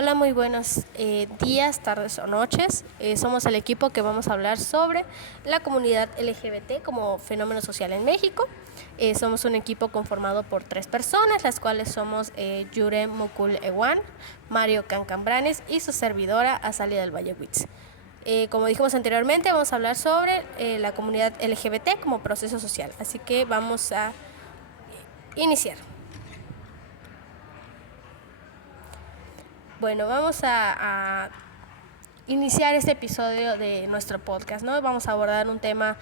Hola, muy buenos días, tardes o noches. Somos el equipo que vamos a hablar sobre la comunidad LGBT como fenómeno social en México. Somos un equipo conformado por 3 personas, las cuales somos Yurem Mukul Ewan, Mario Cancambranes y su servidora Azalia del Valle Witz. Como dijimos anteriormente, vamos a hablar sobre la comunidad LGBT como proceso social. Así que vamos a iniciar. Bueno, vamos a iniciar este episodio de nuestro podcast, ¿no? Vamos a abordar un tema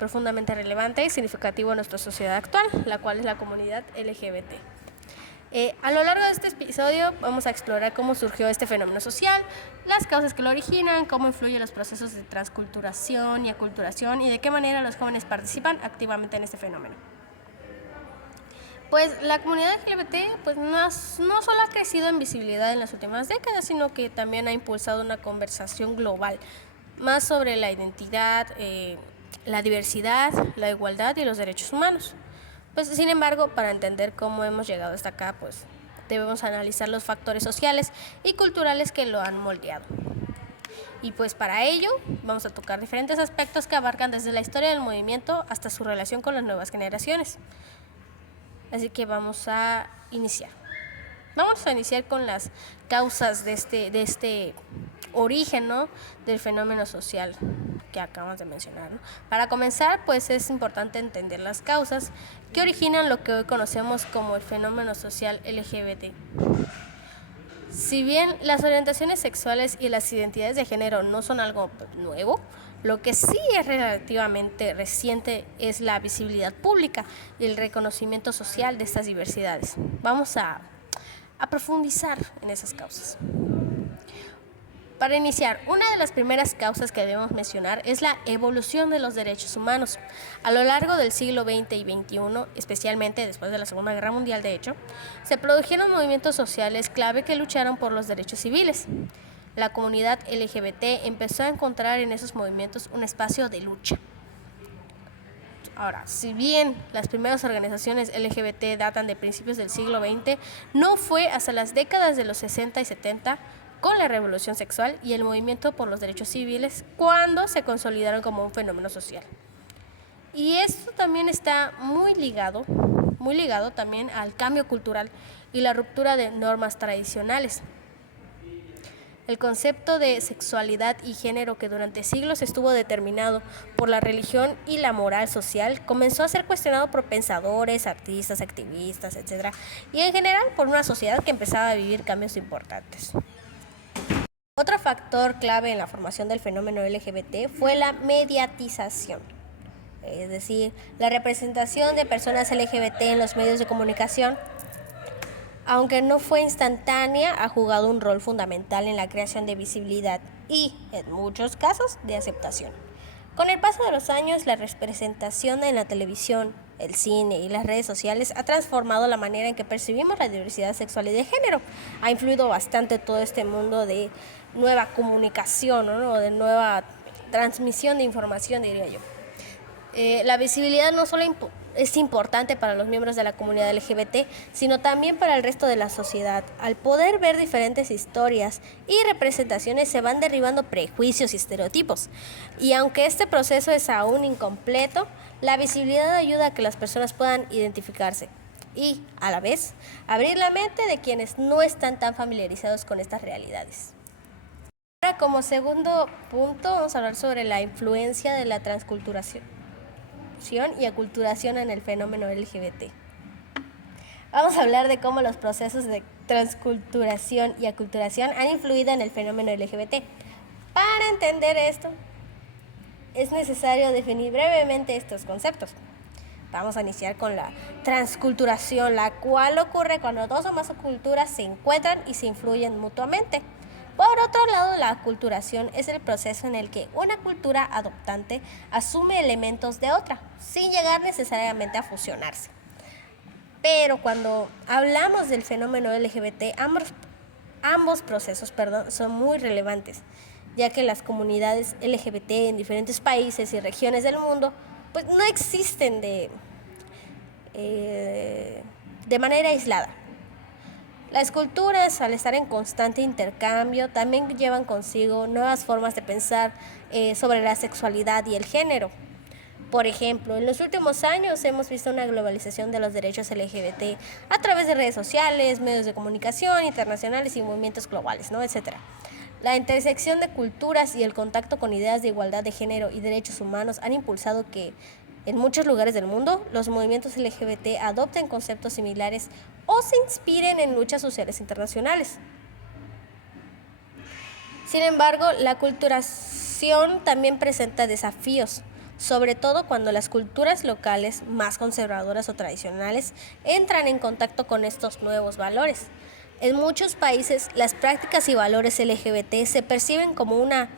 profundamente relevante y significativo en nuestra sociedad actual, la cual es la comunidad LGBT. A lo largo de este episodio vamos a explorar cómo surgió este fenómeno social, las causas que lo originan, cómo influyen los procesos de transculturación y aculturación y de qué manera los jóvenes participan activamente en este fenómeno. Pues la comunidad LGBT no solo ha crecido en visibilidad en las últimas décadas, sino que también ha impulsado una conversación global más sobre la identidad, la diversidad, la igualdad y los derechos humanos. Pues sin embargo, para entender cómo hemos llegado hasta acá, pues debemos analizar los factores sociales y culturales que lo han moldeado. Y pues para ello vamos a tocar diferentes aspectos que abarcan desde la historia del movimiento hasta su relación con las nuevas generaciones. Así que vamos a iniciar. Vamos a iniciar con las causas de este origen, ¿no?, del fenómeno social que acabamos de mencionar, ¿no? Para comenzar, pues es importante entender las causas que originan lo que hoy conocemos como el fenómeno social LGBT. Si bien las orientaciones sexuales y las identidades de género no son algo nuevo, lo que sí es relativamente reciente es la visibilidad pública y el reconocimiento social de estas diversidades. Vamos a profundizar en esas causas. Para iniciar, una de las primeras causas que debemos mencionar es la evolución de los derechos humanos. A lo largo del siglo XX y XXI, especialmente después de la Segunda Guerra Mundial, de hecho, se produjeron movimientos sociales clave que lucharon por los derechos civiles. La comunidad LGBT empezó a encontrar en esos movimientos un espacio de lucha. Ahora, si bien las primeras organizaciones LGBT datan de principios del siglo XX, no fue hasta las décadas de los 60 y 70, con la revolución sexual y el movimiento por los derechos civiles, cuando se consolidaron como un fenómeno social. Y esto también está muy ligado también al cambio cultural y la ruptura de normas tradicionales. El concepto de sexualidad y género, que durante siglos estuvo determinado por la religión y la moral social, comenzó a ser cuestionado por pensadores, artistas, activistas, etc. Y en general por una sociedad que empezaba a vivir cambios importantes. Otro factor clave en la formación del fenómeno LGBT fue la mediatización, es decir, la representación de personas LGBT en los medios de comunicación. Aunque no fue instantánea, ha jugado un rol fundamental en la creación de visibilidad y, en muchos casos, de aceptación. Con el paso de los años, la representación en la televisión, el cine y las redes sociales ha transformado la manera en que percibimos la diversidad sexual y de género. Ha influido bastante todo este mundo de nueva comunicación, ¿no?, de nueva transmisión de información, diría yo. La visibilidad no solo es importante para los miembros de la comunidad LGBT, sino también para el resto de la sociedad. Al poder ver diferentes historias y representaciones, se van derribando prejuicios y estereotipos. Y aunque este proceso es aún incompleto, la visibilidad ayuda a que las personas puedan identificarse y, a la vez, abrir la mente de quienes no están tan familiarizados con estas realidades. Ahora, como segundo punto, vamos a hablar sobre la influencia de la transculturación y aculturación en el fenómeno LGBT. Vamos a hablar de cómo los procesos de transculturación y aculturación han influido en el fenómeno LGBT. Para entender esto, es necesario definir brevemente estos conceptos. Vamos a iniciar con la transculturación, la cual ocurre cuando dos o más culturas se encuentran y se influyen mutuamente. Por otro lado, la aculturación es el proceso en el que una cultura adoptante asume elementos de otra, sin llegar necesariamente a fusionarse. Pero cuando hablamos del fenómeno LGBT, ambos procesos son muy relevantes, ya que las comunidades LGBT en diferentes países y regiones del mundo pues no existen de manera aislada. Las culturas, al estar en constante intercambio, también llevan consigo nuevas formas de pensar sobre la sexualidad y el género. Por ejemplo, en los últimos años hemos visto una globalización de los derechos LGBT a través de redes sociales, medios de comunicación internacionales y movimientos globales, ¿no? Etcétera. La intersección de culturas y el contacto con ideas de igualdad de género y derechos humanos han impulsado que en muchos lugares del mundo los movimientos LGBT adopten conceptos similares o se inspiren en luchas sociales internacionales. Sin embargo, la culturación también presenta desafíos, sobre todo cuando las culturas locales más conservadoras o tradicionales entran en contacto con estos nuevos valores. En muchos países, las prácticas y valores LGBT se perciben como una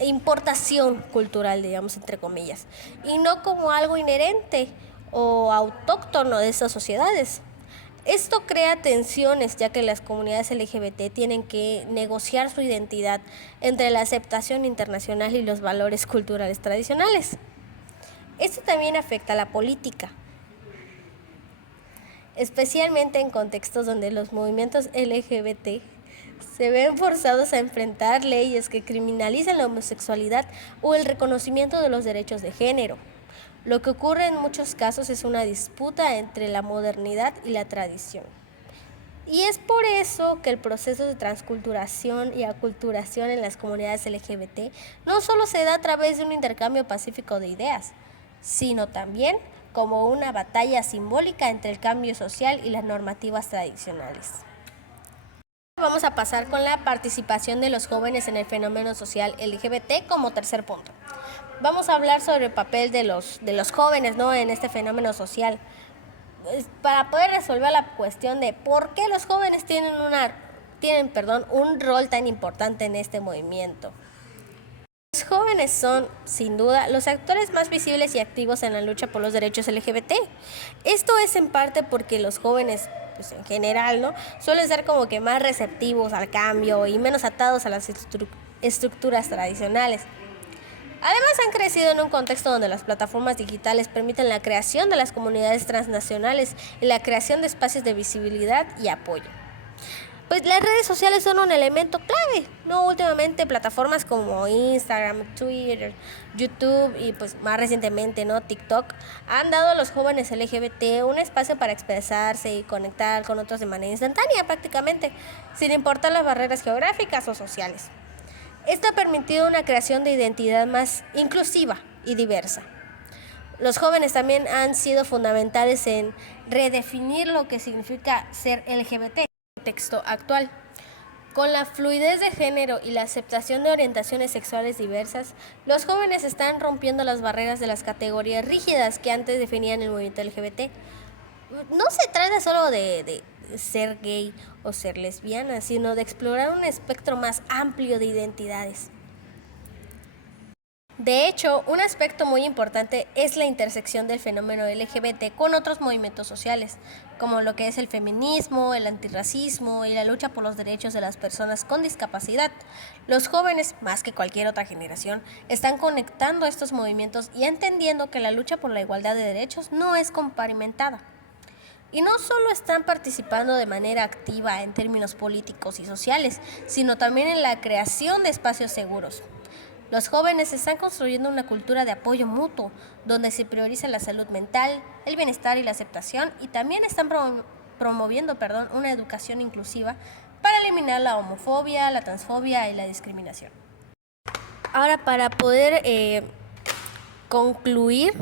importación cultural, digamos, entre comillas, y no como algo inherente o autóctono de esas sociedades. Esto crea tensiones, ya que las comunidades LGBT tienen que negociar su identidad entre la aceptación internacional y los valores culturales tradicionales. Esto también afecta a la política, especialmente en contextos donde los movimientos LGBT se ven forzados a enfrentar leyes que criminalizan la homosexualidad o el reconocimiento de los derechos de género. Lo que ocurre en muchos casos es una disputa entre la modernidad y la tradición. Y es por eso que el proceso de transculturación y aculturación en las comunidades LGBT no solo se da a través de un intercambio pacífico de ideas, sino también como una batalla simbólica entre el cambio social y las normativas tradicionales. Vamos a pasar con la participación de los jóvenes en el fenómeno social LGBT como tercer punto. Vamos a hablar sobre el papel de los jóvenes, ¿no?, en este fenómeno social, para poder resolver la cuestión de por qué los jóvenes tienen un rol tan importante en este movimiento. Los jóvenes son, sin duda, los actores más visibles y activos en la lucha por los derechos LGBT. Esto es en parte porque los jóvenes, pues en general, ¿no?, suelen ser como que más receptivos al cambio y menos atados a las estructuras tradicionales. Además, han crecido en un contexto donde las plataformas digitales permiten la creación de las comunidades transnacionales y la creación de espacios de visibilidad y apoyo. Pues las redes sociales son un elemento clave, ¿no? Últimamente plataformas como Instagram, Twitter, YouTube y pues más recientemente, ¿no?, TikTok han dado a los jóvenes LGBT un espacio para expresarse y conectar con otros de manera instantánea prácticamente, sin importar las barreras geográficas o sociales. Esto ha permitido una creación de identidad más inclusiva y diversa. Los jóvenes también han sido fundamentales en redefinir lo que significa ser LGBT en el contexto actual. Con la fluidez de género y la aceptación de orientaciones sexuales diversas, los jóvenes están rompiendo las barreras de las categorías rígidas que antes definían el movimiento LGBT. No se trata solo de ser gay o ser lesbiana, sino de explorar un espectro más amplio de identidades. De hecho, un aspecto muy importante es la intersección del fenómeno LGBT con otros movimientos sociales, como lo que es el feminismo, el antirracismo y la lucha por los derechos de las personas con discapacidad. Los jóvenes, más que cualquier otra generación, están conectando estos movimientos y entendiendo que la lucha por la igualdad de derechos no es compartimentada. Y no solo están participando de manera activa en términos políticos y sociales, sino también en la creación de espacios seguros. Los jóvenes están construyendo una cultura de apoyo mutuo, donde se prioriza la salud mental, el bienestar y la aceptación, y también están promoviendo una educación inclusiva para eliminar la homofobia, la transfobia y la discriminación. Ahora, para poder concluir,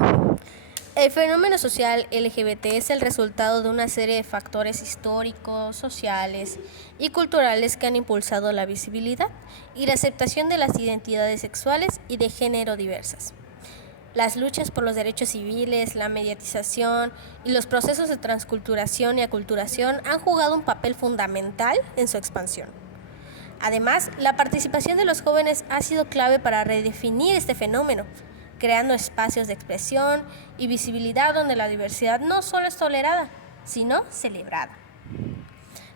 el fenómeno social LGBT es el resultado de una serie de factores históricos, sociales y culturales que han impulsado la visibilidad y la aceptación de las identidades sexuales y de género diversas. Las luchas por los derechos civiles, la mediatización y los procesos de transculturación y aculturación han jugado un papel fundamental en su expansión. Además, la participación de los jóvenes ha sido clave para redefinir este fenómeno, creando espacios de expresión y visibilidad donde la diversidad no solo es tolerada, sino celebrada.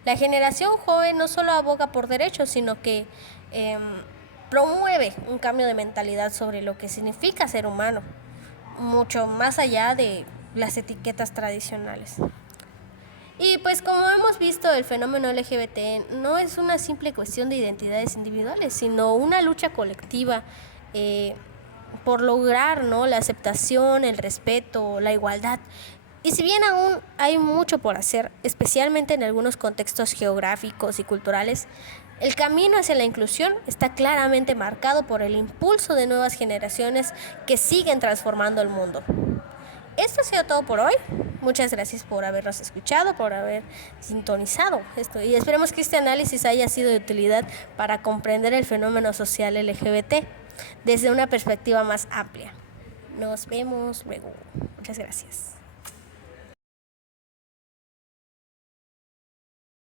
La generación joven no solo aboga por derechos, sino que promueve un cambio de mentalidad sobre lo que significa ser humano, mucho más allá de las etiquetas tradicionales. Y pues como hemos visto, el fenómeno LGBT no es una simple cuestión de identidades individuales, sino una lucha colectiva por lograr, ¿no?, la aceptación, el respeto, la igualdad. Y si bien aún hay mucho por hacer, especialmente en algunos contextos geográficos y culturales, el camino hacia la inclusión está claramente marcado por el impulso de nuevas generaciones que siguen transformando el mundo. Esto ha sido todo por hoy. Muchas gracias por habernos escuchado, por haber sintonizado esto. Y esperemos que este análisis haya sido de utilidad para comprender el fenómeno social LGBT desde una perspectiva más amplia. Nos vemos luego. Muchas gracias.